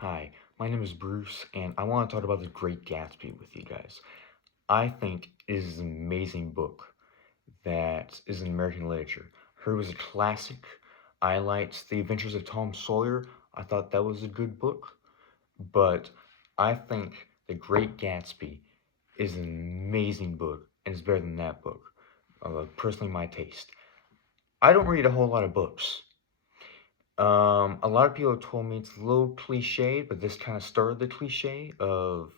Hi, my name is Bruce, and I want to talk about The Great Gatsby with you guys. I think it is an amazing book that is in American literature. Her was a classic. I liked The Adventures of Tom Sawyer. I thought that was a good book, but I think The Great Gatsby is an amazing book, and it's better than that book. Personally, my taste. I don't read a whole lot of books. A lot of people have told me it's a little cliche, but this kind of started the cliche of,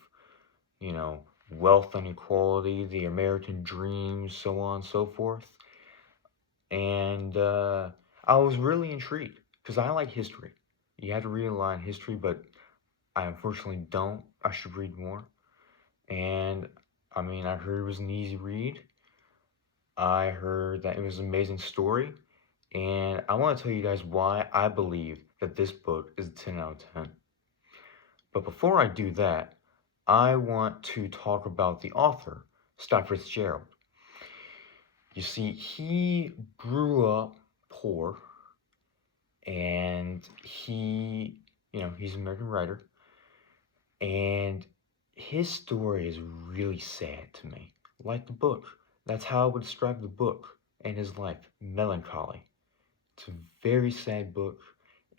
you know, wealth inequality, the American dream, so on and so forth. And I was really intrigued because I like history. You have to read a lot in history, but I unfortunately don't. I should read more. And I mean, I heard it was an easy read. I heard that it was an amazing story. And I want to tell you guys why I believe that this book is a 10 out of 10. But before I do that, I want to talk about the author, Scott Fitzgerald. You see, he grew up poor, and he's an American writer, and his story is really sad to me. Like the book. That's how I would describe the book and his life. Melancholy. It's a very sad book,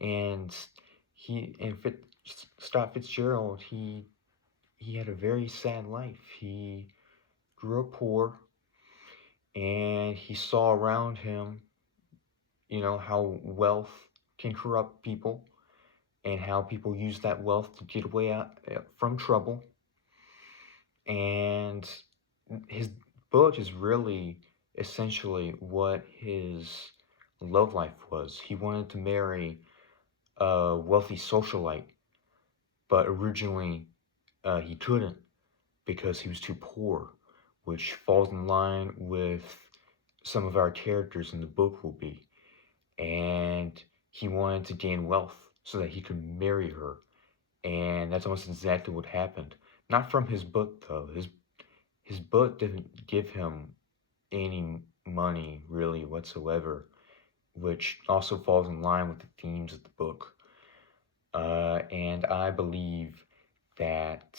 and Scott Fitzgerald, he had a very sad life. He grew up poor, and he saw around him, how wealth can corrupt people, and how people use that wealth to get away from trouble. And his book is really essentially what his love life was. He wanted to marry a wealthy socialite, but originally he couldn't because he was too poor, which falls in line with some of our characters in the book will be. And he wanted to gain wealth so that he could marry her. And that's almost exactly what happened. Not from his book, though. His book didn't give him any money, really, whatsoever, which also falls in line with the themes of the book. And I believe that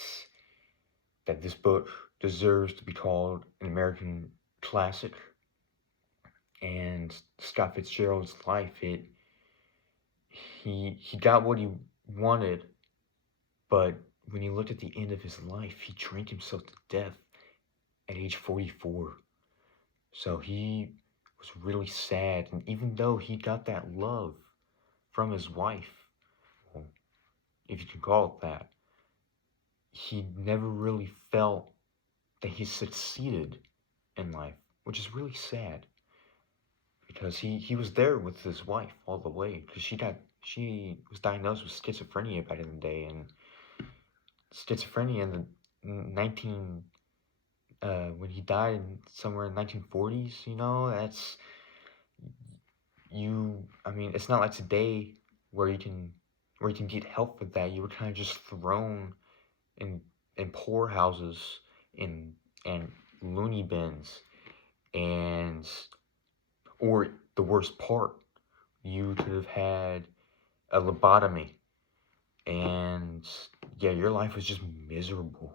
this book deserves to be called an American classic. And Scott Fitzgerald's life, he got what he wanted, but when you looked at the end of his life, he drank himself to death at age 44. So he was really sad, and even though he got that love from his wife, well, if you can call it that, he never really felt that he succeeded in life, which is really sad because he was there with his wife all the way because she was diagnosed with schizophrenia back in the day, and schizophrenia in the 19 when he died in somewhere in 1940s, that's I mean, it's not like today where you can get help with that. You were kind of just thrown in poorhouses, in and loony bins, and or the worst part, you could have had a lobotomy, and yeah, your life was just miserable.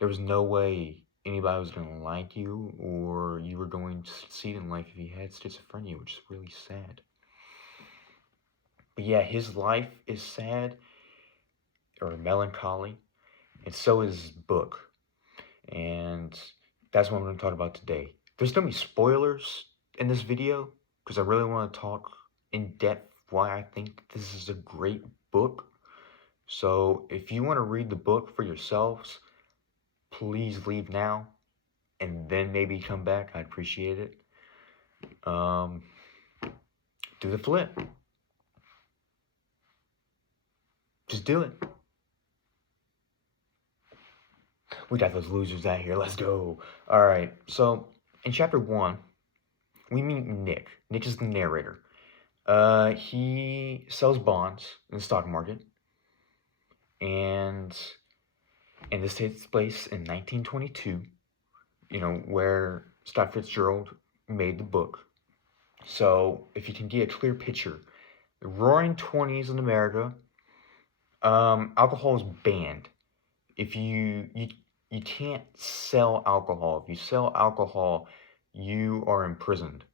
There was no way anybody was going to like you, or you were going to succeed in life if you had schizophrenia, which is really sad. But yeah, his life is sad or melancholy, and so is his book. And that's what I'm going to talk about today. There's going to be spoilers in this video because I really want to talk in depth why I think this is a great book. So if you want to read the book for yourselves, please leave now and then maybe come back. I'd appreciate it. Do the flip. Just do it. We got those losers out here. Let's go. All right. So in chapter 1, we meet Nick. Nick is the narrator. He sells bonds in the stock market, and this takes place in 1922. Where Scott Fitzgerald made the book. So if you can get a clear picture, the Roaring 20s in America, Alcohol is banned. If you can't sell alcohol. If you sell alcohol, you are imprisoned.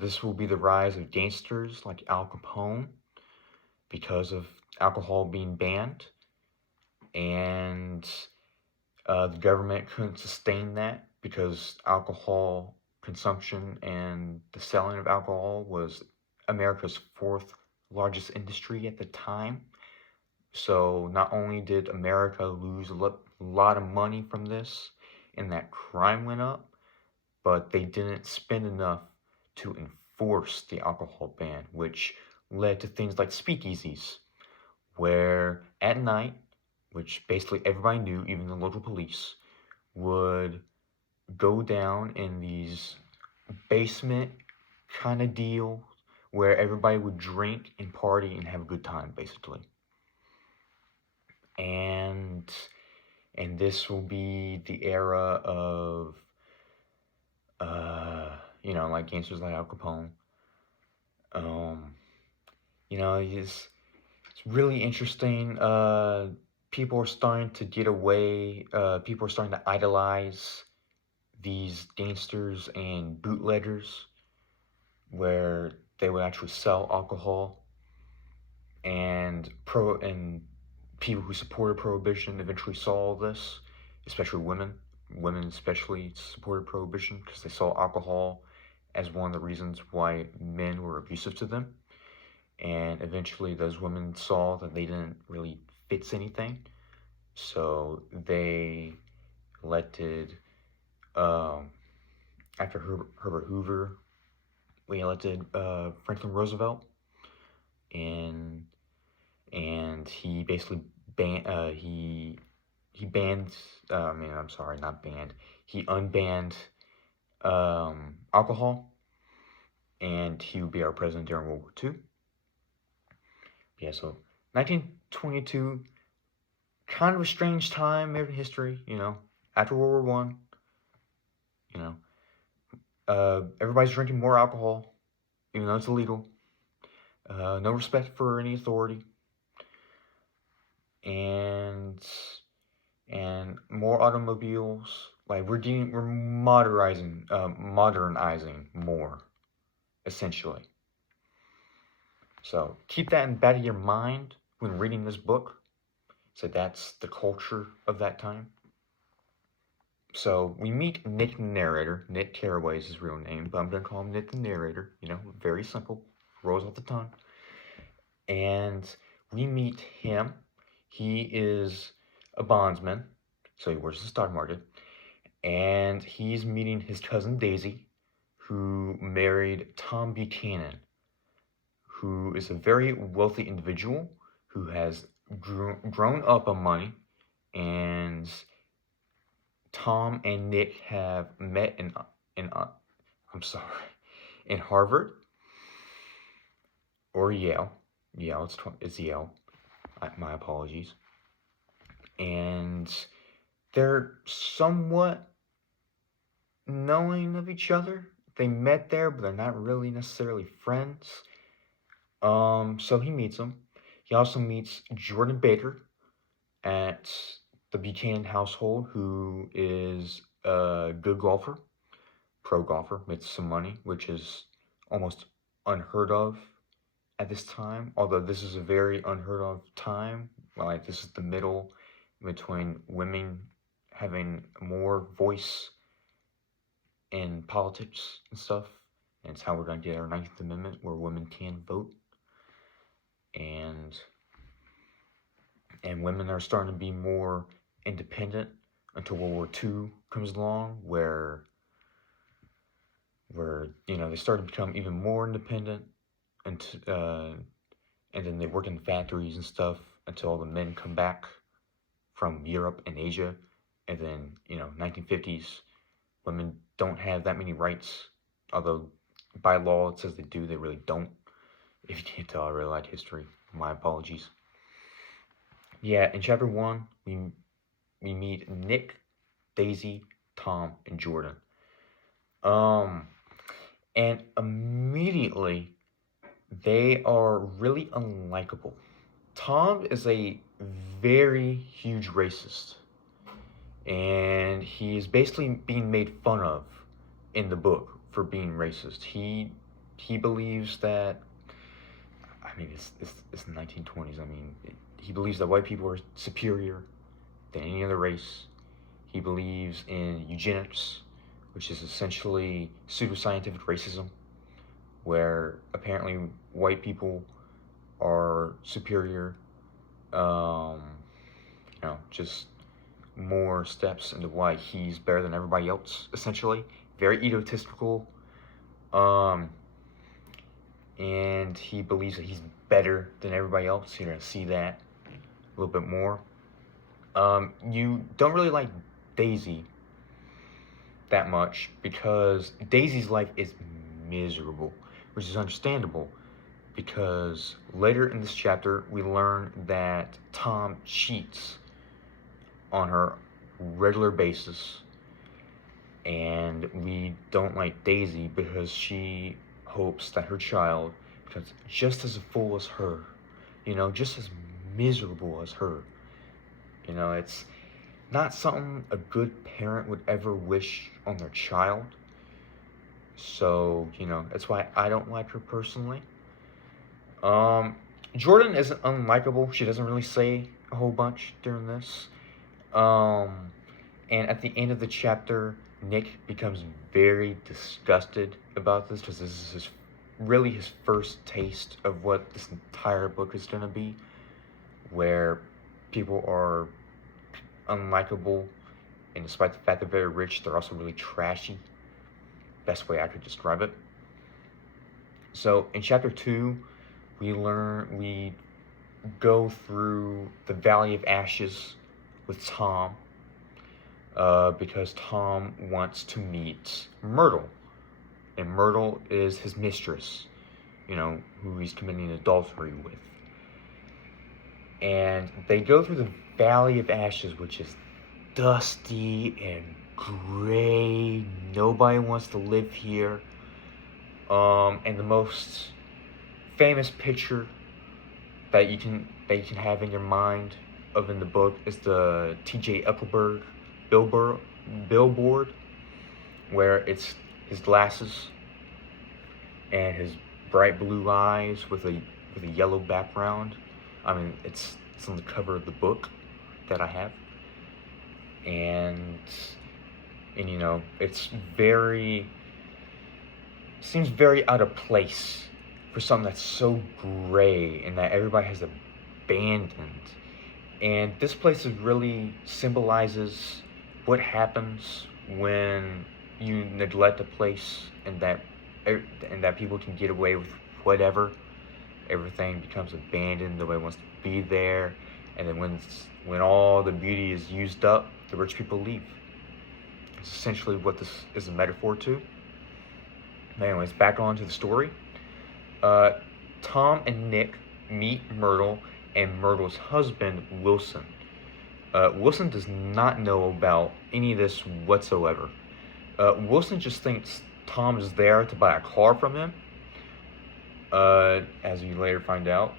This will be the rise of gangsters like Al Capone because of alcohol being banned, and the government couldn't sustain that because alcohol consumption and the selling of alcohol was America's fourth largest industry at the time. So not only did America lose a lot of money from this and that crime went up, but they didn't spend enough to enforce the alcohol ban, which led to things like speakeasies, where at night, which basically everybody knew, even the local police, would go down in these basement kind of deal where everybody would drink and party and have a good time, basically. And this will be the era of like gangsters like Al Capone. It's really interesting. People are starting to get away. People are starting to idolize these gangsters and bootleggers, where they would actually sell alcohol, and people who supported prohibition eventually saw all this, especially women. Women especially supported prohibition because they saw alcohol as one of the reasons why men were abusive to them. And eventually those women saw that they didn't really fix anything. So they elected, after Herbert Hoover, we elected Franklin Roosevelt. And he basically he banned, I'm sorry, not banned. He unbanned alcohol, and he would be our president during World War II. Yeah, so 1922, kind of a strange time in American history, after World War I, everybody's drinking more alcohol, even though it's illegal. No respect for any authority. And more automobiles. Like we're modernizing more, essentially. So keep that in the back of your mind when reading this book. So that's the culture of that time. So we meet Nick the narrator. Nick Carraway is his real name, but I'm gonna call him Nick the narrator. Very simple, rolls off the tongue. And we meet him. He is a bondsman, so he works the stock market, and he's meeting his cousin Daisy, who married Tom Buchanan, who is a very wealthy individual who has grown up on money. And Tom and Nick have met in in Harvard or Yale. Yale, it's Yale. My apologies. And they're somewhat knowing of each other. They met there, but they're not really necessarily friends. So he meets them. He also meets Jordan Baker at the Buchanan household, who is a good golfer, pro golfer, makes some money, which is almost unheard of at this time. Although this is a very unheard of time. Like, this is the middle between women having more voice in politics and stuff. And it's how we're going to get our 19th Amendment, where women can vote. And women are starting to be more independent until World War II comes along, where they start to become even more independent, and then they work in factories and stuff until all the men come back from Europe and Asia. And then 1950s, women don't have that many rights, although by law it says they do. They really don't. If you can't tell, I really like history. My apologies. Yeah, in chapter 1, we meet Nick, Daisy, Tom, and Jordan. And immediately they are really unlikable. Tom is a very huge racist, and he's basically being made fun of in the book for being racist. He believes that, I mean, it's the 1920s. I mean, he believes that white people are superior than any other race. He believes in eugenics, which is essentially pseudoscientific racism, where apparently white people are superior. Um, just more steps into why he's better than everybody else, essentially. Very egotistical. Um, and he believes that he's better than everybody else. You're going to see that a little bit more. You don't really like Daisy that much because Daisy's life is miserable, which is understandable because later in this chapter we learn that Tom cheats on her regular basis, and we don't like Daisy because she hopes that her child becomes just as full as her, just as miserable as her. It's not something a good parent would ever wish on their child. So, that's why I don't like her personally. Jordan isn't unlikable. She doesn't really say a whole bunch during this. And at the end of the chapter, Nick becomes very disgusted about this because this is really his first taste of what this entire book is going to be, where people are unlikable, and despite the fact they're very rich, they're also really trashy. Best way I could describe it. So in chapter 2, we go through the Valley of Ashes with Tom, because Tom wants to meet Myrtle, and Myrtle is his mistress, who he's committing adultery with. And they go through the Valley of Ashes, which is dusty and gray. Nobody wants to live here. And the most famous picture that you can have in your mind of in the book is the T.J. Eppelberg billboard, where it's his glasses and his bright blue eyes with a yellow background. I mean, it's on the cover of the book that I have, and it's seems very out of place for something that's so gray and that everybody has abandoned. And this place really symbolizes what happens when you neglect a place, and that people can get away with whatever. Everything becomes abandoned. Nobody wants to be there, and then when all the beauty is used up, the rich people leave. It's essentially what this is a metaphor to. Anyways, back on to the story. Tom and Nick meet Myrtle and Myrtle's husband, Wilson. Wilson does not know about any of this whatsoever. Wilson just thinks Tom is there to buy a car from him. As we later find out,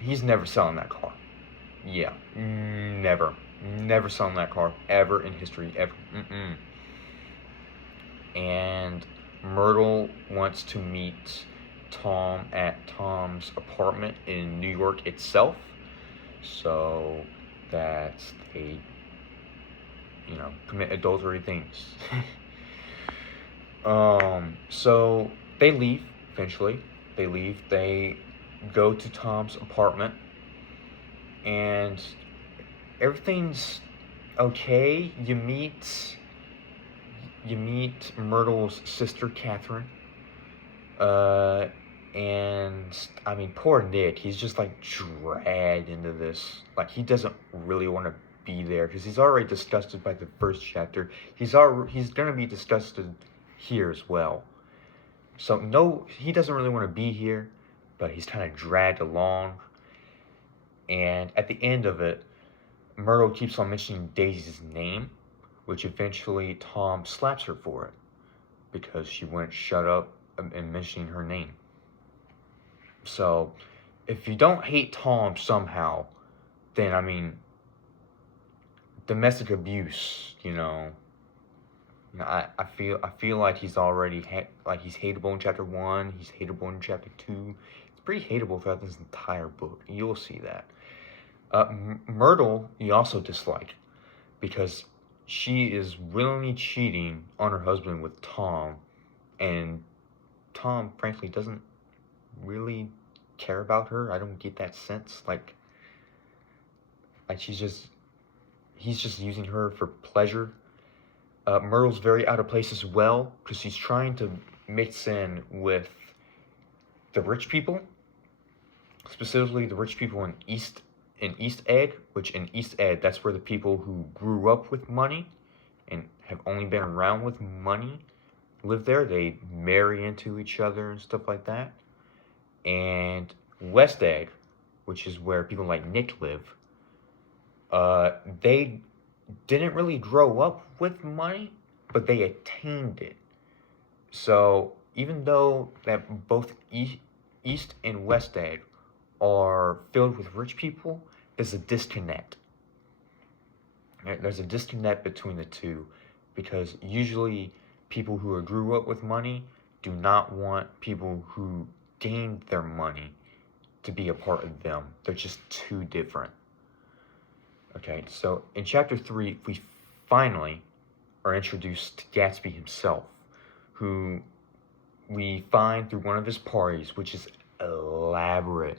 he's never selling that car. Yeah, never selling that car ever in history, ever. And Myrtle wants to meet Tom at Tom's apartment in New York itself, so that they, commit adultery things. So they leave eventually. They go to Tom's apartment, and everything's okay. You meet Myrtle's sister, Catherine. And I mean, poor Nick, he's just like dragged into this. Like, he doesn't really want to be there because he's already disgusted by the first chapter. He's gonna be disgusted here as well. So no, he doesn't really want to be here, but he's kind of dragged along. And at the end of it, Myrtle keeps on mentioning Daisy's name, which eventually Tom slaps her for it because she wouldn't shut up and mentioning her name. So if you don't hate Tom somehow, then I mean, domestic abuse. I feel like he's already like he's hateable in chapter 1. He's hateable in chapter 2. He's pretty hateable throughout this entire book. You'll see that. Myrtle, you also dislike because she is willingly cheating on her husband with Tom, and Tom, frankly, doesn't really care about her. I don't get that sense. Like he's just using her for pleasure. Myrtle's very out of place as well because she's trying to mix in with the rich people, specifically the rich people in East Egg, which in East Egg, that's where the people who grew up with money and have only been around with money live there. They marry into each other and stuff like that. And West Egg, which is where people like Nick live, they didn't really grow up with money, but they attained it. So even though that both East and West Egg are filled with rich people, there's a disconnect. Right? There's a disconnect between the two because usually people who grew up with money do not want people who gained their money to be a part of them. They're just too different. Okay, so in chapter 3, we finally are introduced to Gatsby himself, who we find through one of his parties, which is elaborate,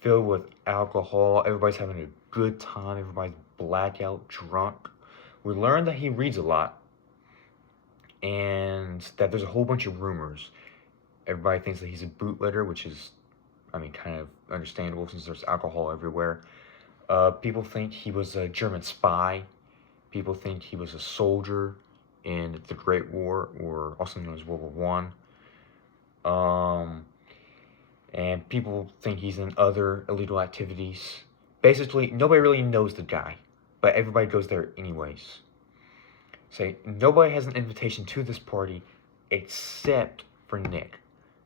filled with alcohol. Everybody's having a good time. Everybody's blackout drunk. We learn that he reads a lot and that there's a whole bunch of rumors. Everybody thinks that he's a bootlegger, which is, I mean, kind of understandable since there's alcohol everywhere. People think he was a German spy. People think he was a soldier in the Great War, or also known as World War I. And people think he's in other illegal activities. Basically, nobody really knows the guy, but everybody goes there anyways. Say, nobody has an invitation to this party except for Nick.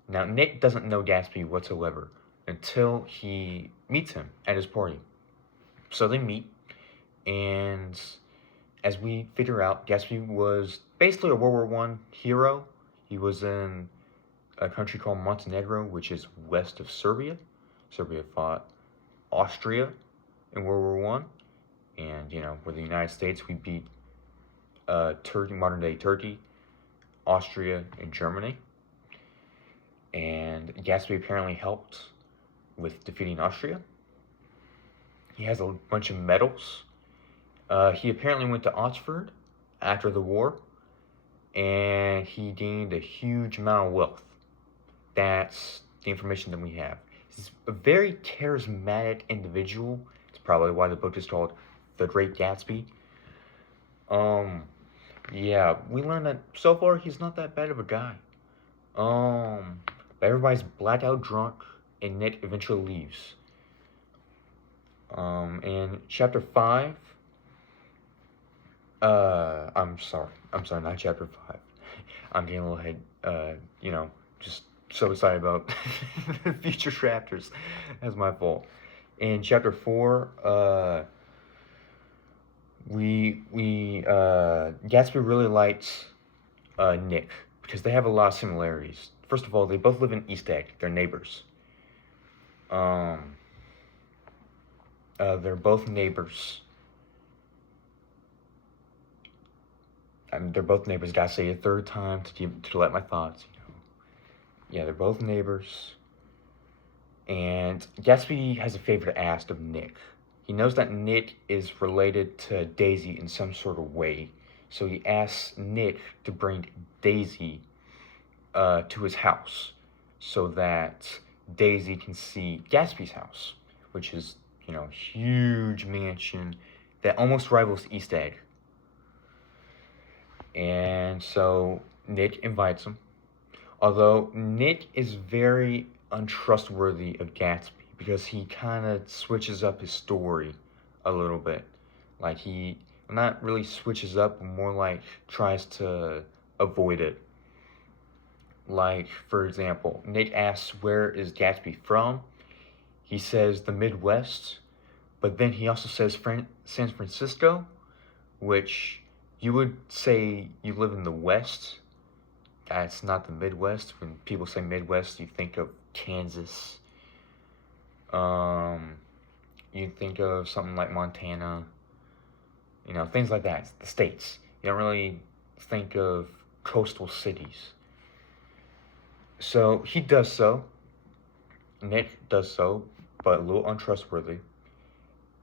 Now, Nick doesn't know Gatsby whatsoever until he meets him at his party. So they meet, and as we figure out, Gatsby was basically a World War I hero. He was in a country called Montenegro, which is west of Serbia. Serbia fought Austria in World War I, and with the United States, we beat Turkey, modern-day Turkey, Austria, and Germany. And Gatsby apparently helped with defeating Austria. He has a bunch of medals. He apparently went to Oxford after the war, and he gained a huge amount of wealth. That's the information that we have. He's a very charismatic individual. It's probably why the book is called The Great Gatsby. Yeah, we learned that so far he's not that bad of a guy. But everybody's blackout drunk, and Nick eventually leaves. In chapter 5, I'm sorry, not chapter 5. I'm getting a little ahead, just so excited about future chapters. That's my fault. In chapter 4, Gatsby really liked Nick because they have a lot of similarities. First of all, they both live in East Egg. They're neighbors. They're both neighbors. They're both neighbors. Gotta say it a third time to collect my thoughts. Yeah, they're both neighbors. And Gatsby has a favor to ask of Nick. He knows that Nick is related to Daisy in some sort of way, so he asks Nick to bring Daisy to his house so that Daisy can see Gatsby's house, which is, huge mansion that almost rivals East Egg. And so Nick invites him, although Nick is very untrustworthy of Gatsby because he kind of switches up his story a little bit. Like he not really switches up, but more like tries to avoid it. Like, for example, Nick asks, where is Gatsby from? He says the Midwest, but then he also says San Francisco, which you would say you live in the West. That's not the Midwest. When people say Midwest, you think of Kansas. Um, you think of something like Montana. Things like that. The states. You don't really think of coastal cities. So he does so. Nick does so, but a little untrustworthy.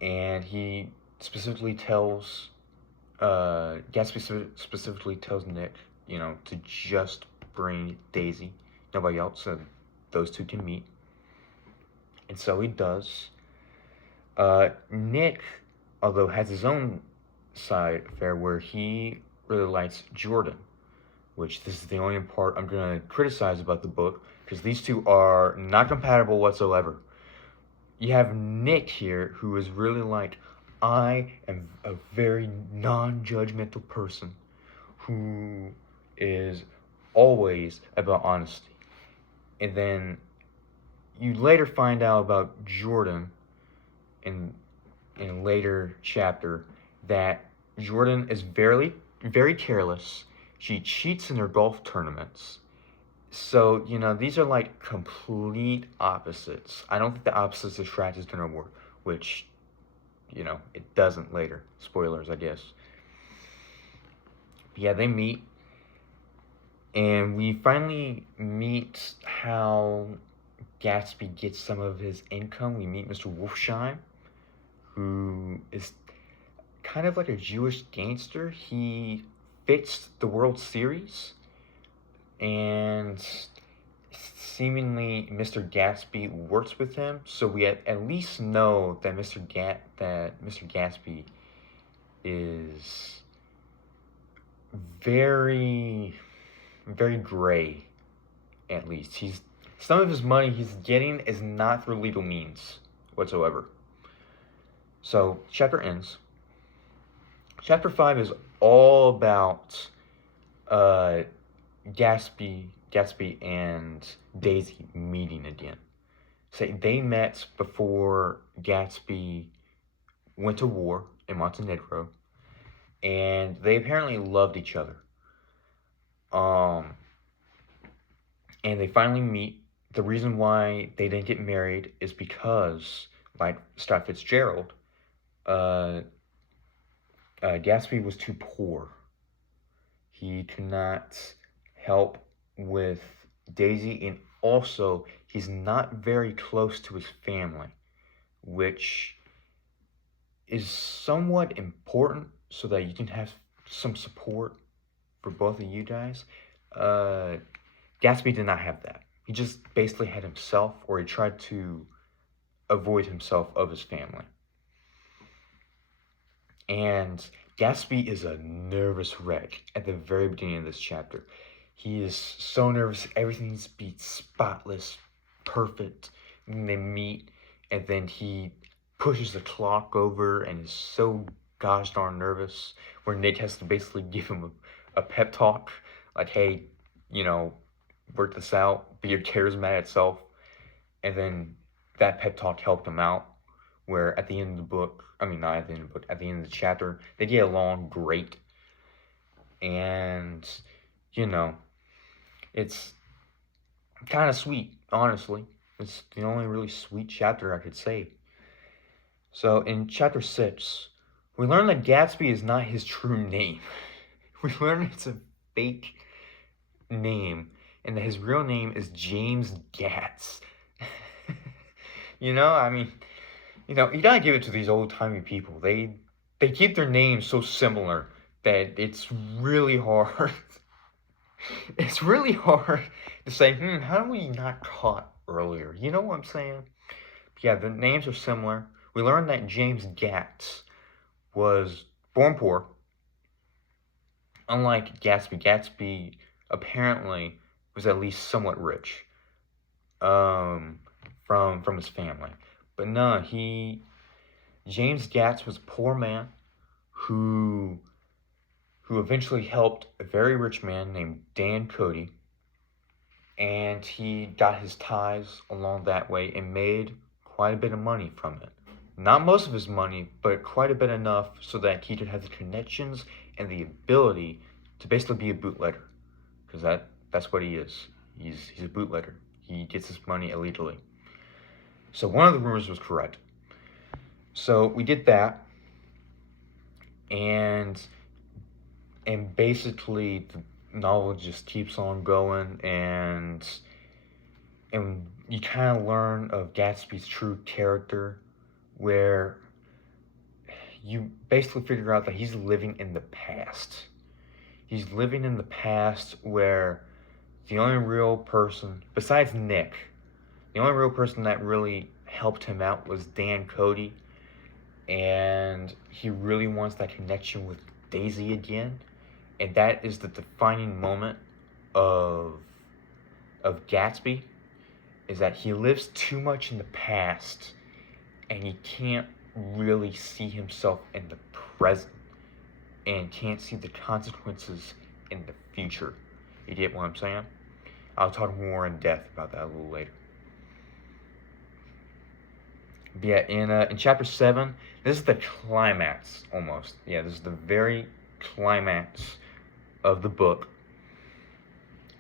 And he specifically tells, Gatsby specifically tells Nick, to just bring Daisy, nobody else, so those two can meet. And so he does. Nick, although, has his own side affair where he really likes Jordan, which this is the only part I'm going to criticize about the book, because these two are not compatible whatsoever. You have Nick here, who is really like, I am a very non-judgmental person who is always about honesty. And then you later find out about Jordan in a later chapter that Jordan is very, very careless. She cheats in her golf tournaments. So, these are like complete opposites. I don't think the opposites attract is going to work, which, it doesn't later. Spoilers, I guess. But yeah, they meet. And we finally meet how Gatsby gets some of his income. We meet Mr. Wolfsheim, who is kind of like a Jewish gangster. He fixed the World Series, and seemingly Mr. Gatsby works with him, so we at least know that Mr. Gatsby is very, very gray. At least some of his money he's getting is not through legal means whatsoever. So chapter ends. Chapter 5 is all about Gatsby and Daisy meeting again. So they met before Gatsby went to war in Montenegro, and they apparently loved each other. And they finally meet. The reason why they didn't get married is because, like Scott Fitzgerald, Gatsby was too poor. He could not help with Daisy, and also he's not very close to his family, which is somewhat important so that you can have some support for both of you guys. Gatsby did not have that. He just basically had himself, or he tried to avoid himself of his family. And Gatsby is a nervous wreck at the very beginning of this chapter. He is so nervous, everything needs to be spotless, perfect. And then they meet, and then he pushes the clock over and is so gosh darn nervous, where Nick has to basically give him a pep talk, like, hey, work this out, be your charismatic self. And then that pep talk helped him out, where at the end of the book, not at the end of the book, at the end of the chapter, they get along great. And, it's kind of sweet, honestly. It's the only really sweet chapter I could say. So in chapter 6, we learn that Gatsby is not his true name. We learn it's a fake name, and that his real name is James Gats. You gotta give it to these old-timey people. They keep their names so similar that it's really hard. It's really hard to say, how are we not caught earlier? You know what I'm saying? Yeah, the names are similar. We learned that James Gats was born poor. Unlike Gatsby, Gatsby apparently was at least somewhat rich from his family. But no, James Gats was a poor man who eventually helped a very rich man named Dan Cody, and he got his ties along that way and made quite a bit of money from it. Not most of his money, but quite a bit enough so that he could have the connections and the ability to basically be a bootlegger. Because that's what he is. He's a bootlegger. He gets his money illegally. So one of the rumors was correct. So we did that, and basically the novel just keeps on going, and you kind of learn of Gatsby's true character, where you basically figure out that he's living in the past. He's living in the past where the only real person, besides Nick, the only real person that really helped him out was Dan Cody, and he really wants that connection with Daisy again, and that is the defining moment of Gatsby, is that he lives too much in the past, and he can't really see himself in the present, and can't see the consequences in the future. You get what I'm saying? I'll talk more in depth about that a little later. But yeah, in chapter 7, this is the climax, almost. Yeah, this is the very climax of the book.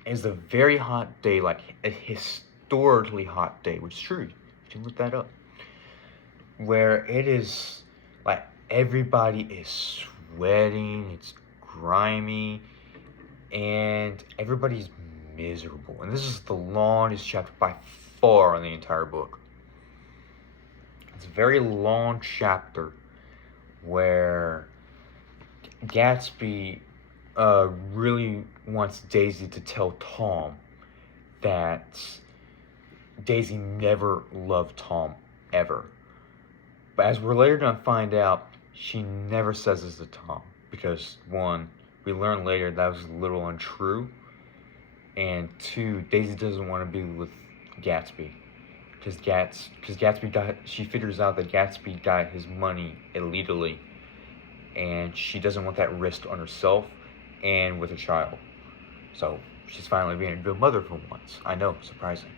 It's a very hot day, like a historically hot day, which is true. You can look that up. Where it is, like, everybody is sweating, it's grimy, and everybody's miserable. And this is the longest chapter by far in the entire book. It's a very long chapter where Gatsby really wants Daisy to tell Tom that Daisy never loved Tom, ever. But as we're later going to find out, she never says this to Tom. Because, one, we learn later that was a little untrue. And two, Daisy doesn't want to be with Gatsby. Because Gatsby she figures out that Gatsby got his money illegally. And she doesn't want that risk on herself and with a child. So, she's finally being a good mother for once. I know, surprising.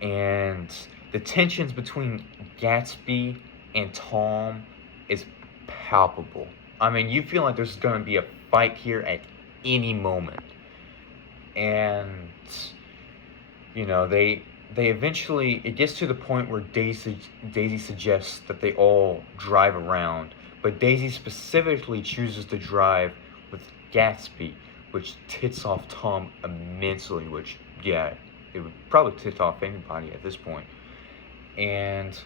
And the tensions between Gatsby and Tom is palpable. I mean, you feel like there's going to be a fight here at any moment. And, you know, they eventually, it gets to the point where Daisy suggests that they all drive around. But Daisy specifically chooses to drive with Gatsby, which tits off Tom immensely, which, yeah, it would probably tit off anybody at this point. And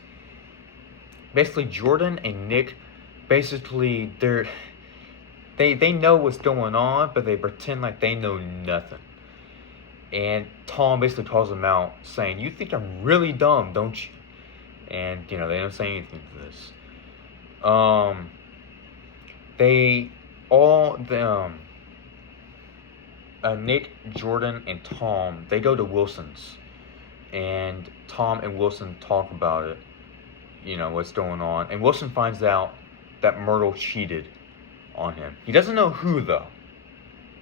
basically Jordan and Nick, basically they know what's going on, but they pretend like they know nothing. And Tom basically calls them out, saying, "You think I'm really dumb, don't you?" And, you know, they don't say anything to this. Nick, Jordan, and Tom, they go to Wilson's. And Tom and Wilson talk about it, you know, what's going on. And Wilson finds out that Myrtle cheated on him. He doesn't know who, though,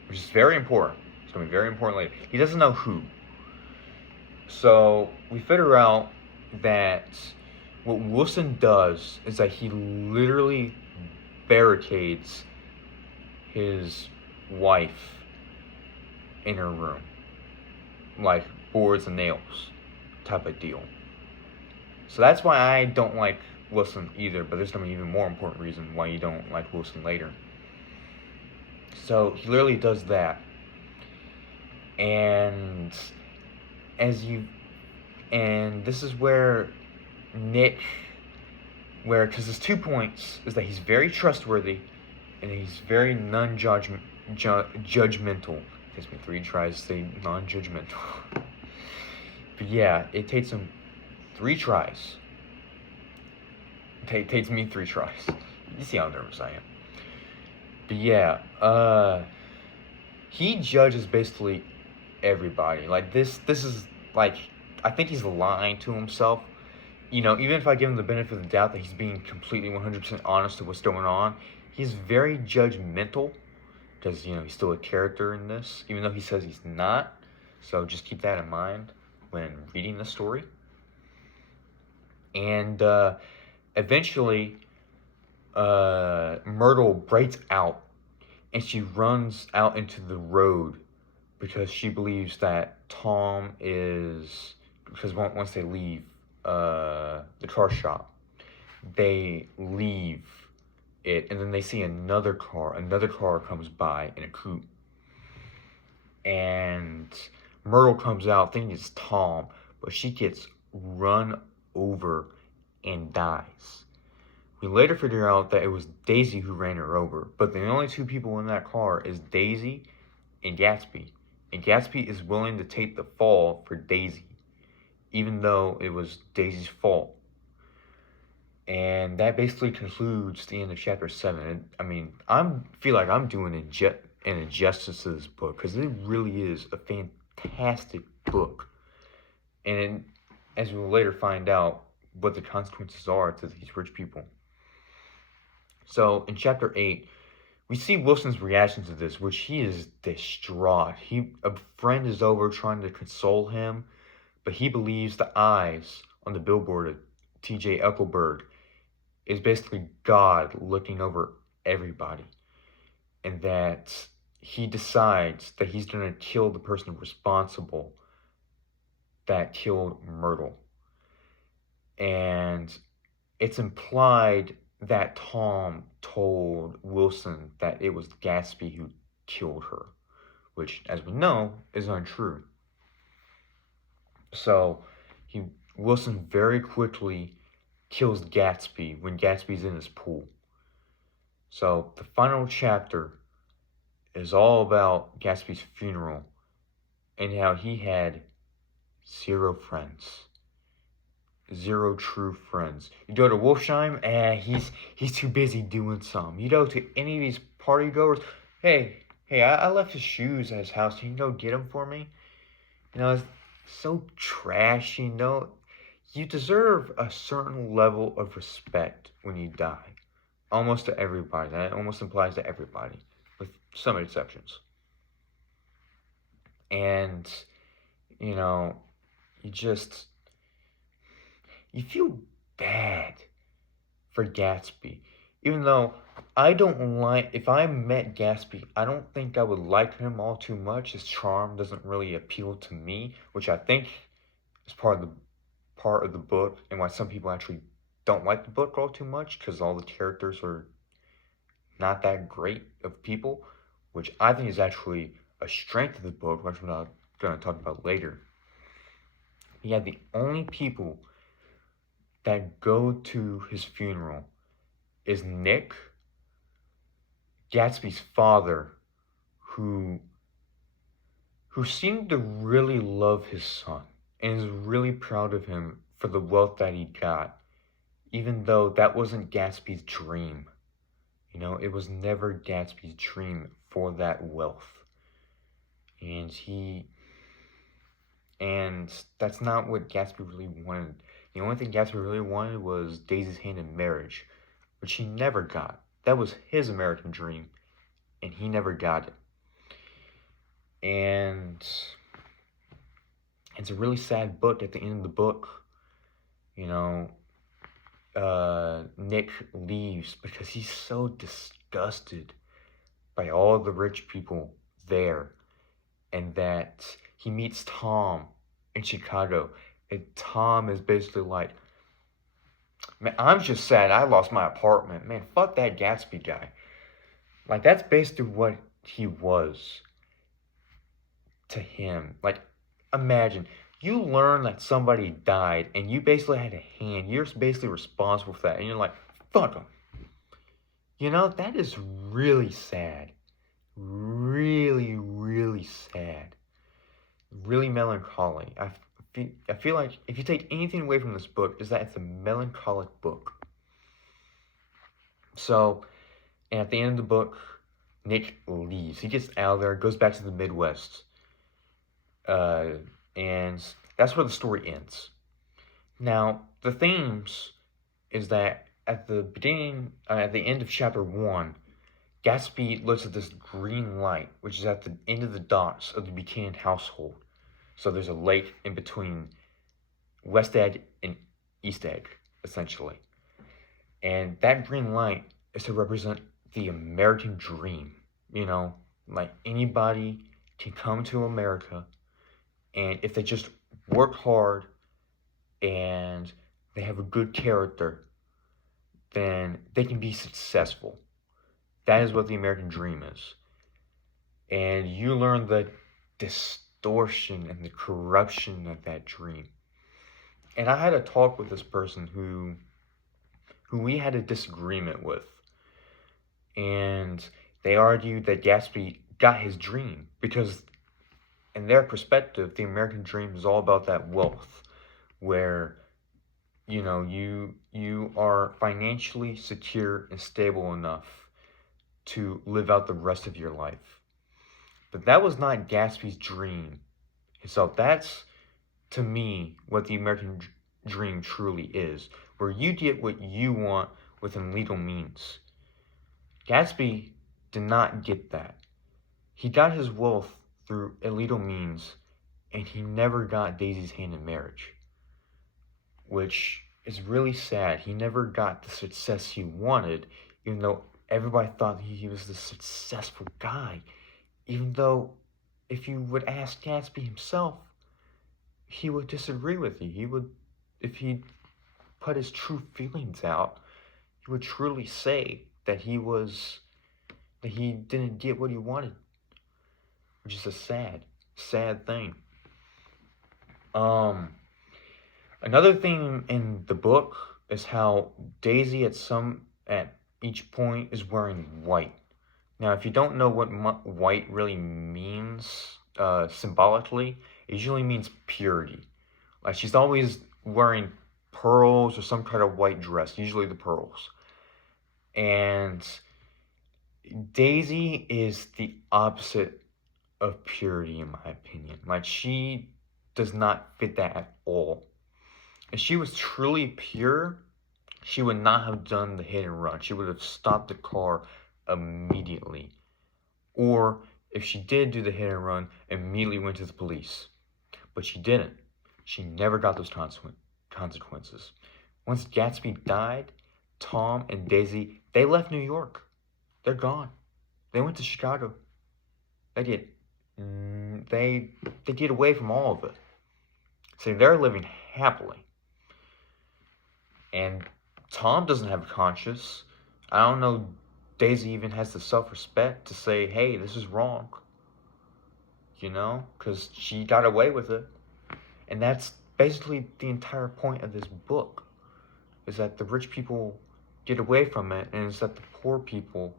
which is very important. It's going to be very important later. He doesn't know who. So we figure out that what Wilson does is that he literally barricades his wife in her room, like boards and nails type of deal. So that's why I don't like Wilson either, but there's going to be an even more important reason why you don't like Wilson later. So he literally does that. And this is where Nick, because his 2 points is that he's very trustworthy and he's very judgmental. It takes me 3 tries to say non-judgmental. But yeah, it takes him 3 tries. It takes me 3 tries. You see how nervous I am. But yeah, he judges basically everybody. Like this is like, I think he's lying to himself. You know, even if I give him the benefit of the doubt that he's being completely 100% honest to what's going on, he's very judgmental. Because, you know, he's still a character in this, even though he says he's not. So just keep that in mind. when reading the story. And eventually, Myrtle breaks out and she runs out into the road because she believes that Tom is, because once they leave the car shop, they leave it, and then they see another car. Another car comes by in a coupe, and Myrtle comes out thinking it's Tom, but she gets run over and dies. We later figure out that it was Daisy who ran her over, but the only two people in that car is Daisy and Gatsby. And Gatsby is willing to take the fall for Daisy, even though it was Daisy's fault. And that basically concludes the end of chapter 7. And, I mean, I feel like I'm doing an injustice to this book, because it really is a fantastic book. And as we'll later find out, what the consequences are to these rich people. So in chapter 8, we see Wilson's reaction to this, which he is distraught. A friend is over trying to console him, but he believes the eyes on the billboard of T.J. Eichelberg is basically God looking over everybody. And that he decides that he's going to kill the person responsible that killed Myrtle. And it's implied that Tom told Wilson that it was Gatsby who killed her, which, as we know, is untrue. So Wilson very quickly kills Gatsby when Gatsby's in his pool. So the final chapter is all about Gatsby's funeral and how he had 0 friends. 0 true friends. You go to Wolfsheim, he's too busy doing something. You go to any of these party goers, hey, I left his shoes at his house. Can you go get them for me? You know, it's so trashy. You know, you deserve a certain level of respect when you die. Almost to everybody. That almost implies to everybody, with some exceptions. And, you know, you feel bad for Gatsby. Even though if I met Gatsby, I don't think I would like him all too much. His charm doesn't really appeal to me, which I think is part of the book, and why some people actually don't like the book all too much, because all the characters are not that great of people, which I think is actually a strength of the book, which I'm not going to talk about later. Yeah, the only people that go to his funeral is Nick, Gatsby's father, who seemed to really love his son and is really proud of him for the wealth that he got, even though that wasn't Gatsby's dream. You know, it was never Gatsby's dream for that wealth. And that's not what Gatsby really wanted. The only thing Gatsby really wanted was Daisy's hand in marriage, which he never got. That was his American dream, and he never got it. And it's a really sad book. At the end of the book, you know, Nick leaves because he's so disgusted by all the rich people there, and that he meets Tom in Chicago, and Tom is basically like, man, I'm just sad I lost my apartment. Man, fuck that Gatsby guy. Like, that's basically what he was to him. Like, imagine, you learn that somebody died, and you basically had a hand. You're basically responsible for that, and you're like, fuck him. You know, that is really sad. Really, really sad. Really melancholy. I feel like if you take anything away from this book, is that it's a melancholic book. So, and at the end of the book, Nick leaves. He gets out of there, goes back to the Midwest. And that's where the story ends. Now, the themes is that at the end of chapter 1, Gatsby looks at this green light, which is at the end of the docks of the Buchanan household. So there's a lake in between West Egg and East Egg, essentially. And that green light is to represent the American dream. You know, like anybody can come to America, and if they just work hard and they have a good character, then they can be successful. That is what the American dream is. And you learn the distortion and the corruption of that dream. And I had a talk with this person who we had a disagreement with. And they argued that Gatsby got his dream because in their perspective, the American dream is all about that wealth where you are financially secure and stable enough to live out the rest of your life. But that was not Gatsby's dream. So that's, to me, what the American dream truly is, where you get what you want within legal means. Gatsby did not get that. He got his wealth through illegal means, and he never got Daisy's hand in marriage, which is really sad. He never got the success he wanted, even though everybody thought he was the successful guy. Even though, if you would ask Gatsby himself, he would disagree with you. He would, if he put his true feelings out, he would truly say that he didn't get what he wanted, which is a sad thing. Another thing in the book is how Daisy at each point is wearing white. Now, if you don't know what white really means symbolically, it usually means purity. Like she's always wearing pearls or some kind of white dress, usually the pearls. And Daisy is the opposite of purity, in my opinion. Like she does not fit that at all. If she was truly pure, she would not have done the hit and run. She would have stopped the car immediately. Or if she did do the hit and run, immediately went to the police. But she didn't. She never got those consequences. Once Gatsby died, Tom and Daisy, they left New York. They're gone. They went to Chicago. They did. They get away from all of it. So they're living happily. And Tom doesn't have a conscience. I don't know Daisy even has the self-respect to say, hey, this is wrong. Because she got away with it. And that's basically the entire point of this book, is that the rich people get away from it, and it's that the poor people,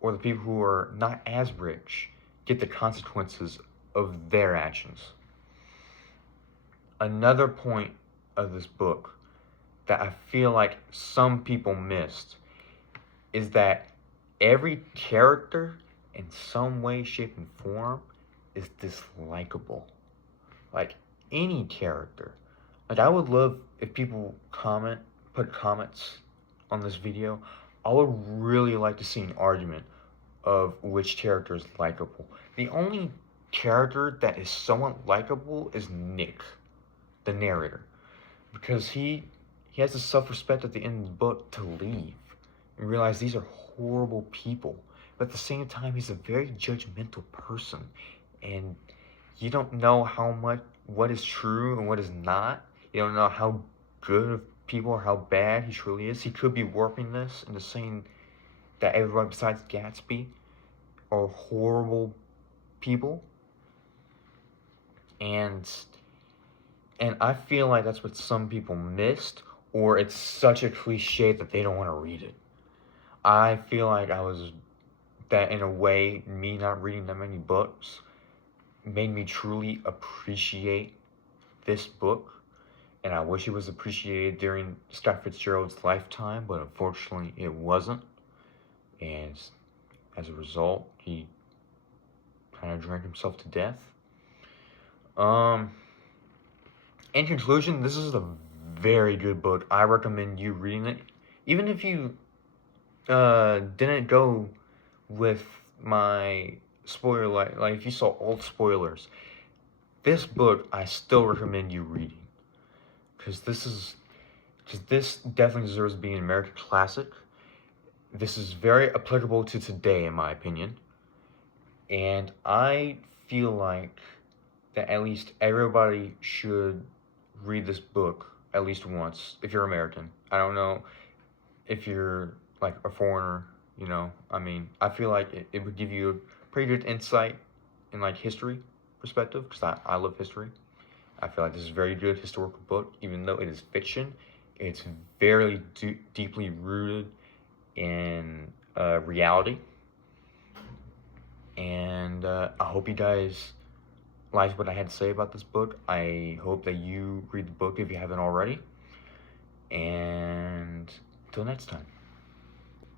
or the people who are not as rich, get the consequences of their actions. Another point of this book that I feel like some people missed is that every character in some way, shape, and form is dislikable. Like any character. Like I would love if people put comments on this video. I would really like to see an argument of which character is likable. The only character that is somewhat likable is Nick, the narrator, because he has the self-respect at the end of the book to leave and realize these are horrible people. But at the same time, he's a very judgmental person, and you don't know what is true and what is not. You don't know how good of people or how bad he truly is. He could be warping this into saying that everyone besides Gatsby are horrible people. And I feel like that's what some people missed, or it's such a cliche that they don't want to read it. I feel like that in a way, me not reading that many books made me truly appreciate this book. And I wish it was appreciated during Scott Fitzgerald's lifetime, but unfortunately it wasn't. And as a result, he kind of drank himself to death. In conclusion, this is a very good book. I recommend you reading it. Even if you didn't go with my spoiler, like if you saw all the spoilers, this book I still recommend you reading, because this definitely deserves being an American classic. This is very applicable to today, in my opinion, and I feel like that at least everybody should read this book at least once if you're American. I don't know if you're like a foreigner, I mean, I feel like it would give you a pretty good insight in like history perspective, because I love history. I feel like this is a very good historical book, even though it is fiction. It's very deeply rooted in reality, and I hope you guys liked what I had to say about this book. I hope that you read the book if you haven't already, and until next time.